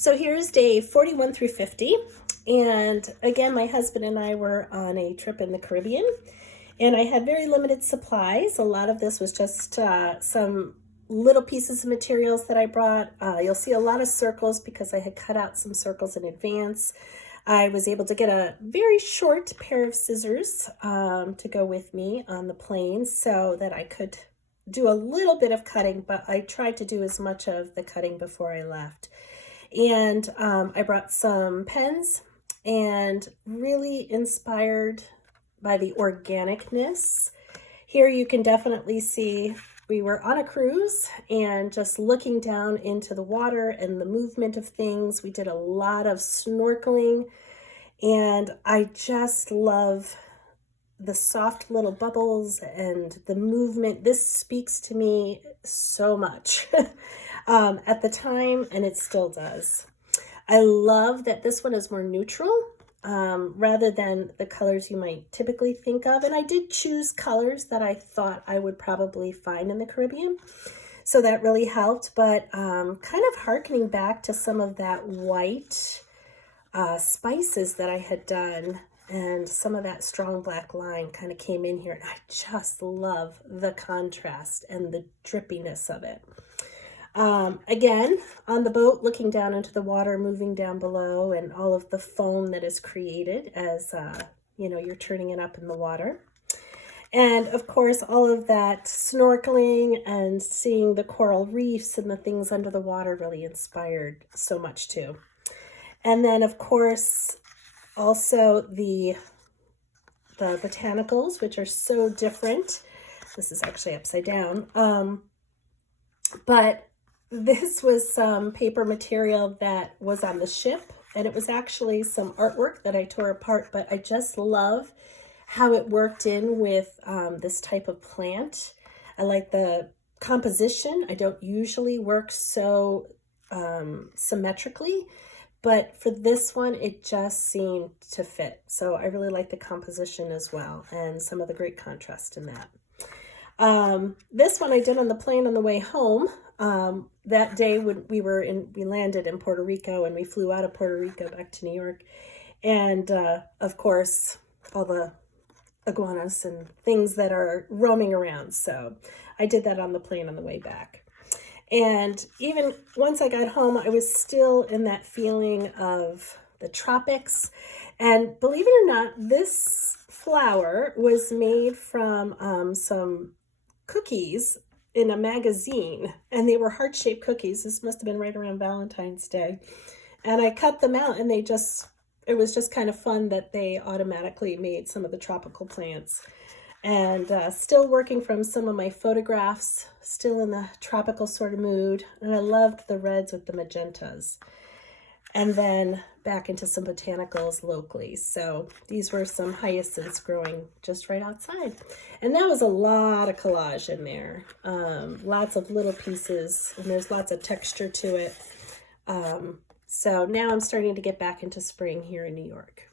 So here's day 41 through 50. And again, my husband and I were on a trip in the Caribbean, and I had very limited supplies. A lot of this was just some little pieces of materials that I brought. You'll see a lot of circles because I had cut out some circles in advance. I was able to get a very short pair of scissors to go with me on the plane so that I could do a little bit of cutting, but I tried to do as much of the cutting before I left. And I brought some pens, and really inspired by the organicness. Here you can definitely see we were on a cruise and just looking down into the water and the movement of things. We did a lot of snorkeling, and I just love the soft little bubbles and the movement. This speaks to me so much at the time, and it still does. I love that this one is more neutral rather than the colors you might typically think of. And I did choose colors that I thought I would probably find in the Caribbean. So that really helped, but kind of hearkening back to some of that white spices that I had done, and some of that strong black line kind of came in here, and I just love the contrast and the drippiness of it. Again, on the boat, looking down into the water, moving down below, and all of the foam that is created as, you're turning it up in the water. And of course, all of that snorkeling and seeing the coral reefs and the things under the water really inspired so much too. And then of course, also the botanicals, which are so different. This is actually upside down. But this was some paper material that was on the ship, and it was actually some artwork that I tore apart, but I just love how it worked in with this type of plant. I like the composition. I don't usually work so symmetrically, but for this one, it just seemed to fit. So I really like the composition as well, and some of the great contrast in that. This one I did on the plane on the way home. That day when we landed in Puerto Rico, and we flew out of Puerto Rico back to New York. And, of course, all the iguanas and things that are roaming around. So I did that on the plane on the way back. And even once I got home, I was still in that feeling of the tropics. And believe it or not, this flower was made from some cookies in a magazine, and they were heart-shaped cookies. This must have been right around Valentine's Day. And I cut them out, and it was just kind of fun that they automatically made some of the tropical plants. And still working from some of my photographs, still in the tropical sort of mood. And I loved the reds with the magentas. And then back into some botanicals locally. So these were some hyacinths growing just right outside. And that was a lot of collage in there. Lots of little pieces, and there's lots of texture to it. So now I'm starting to get back into spring here in New York.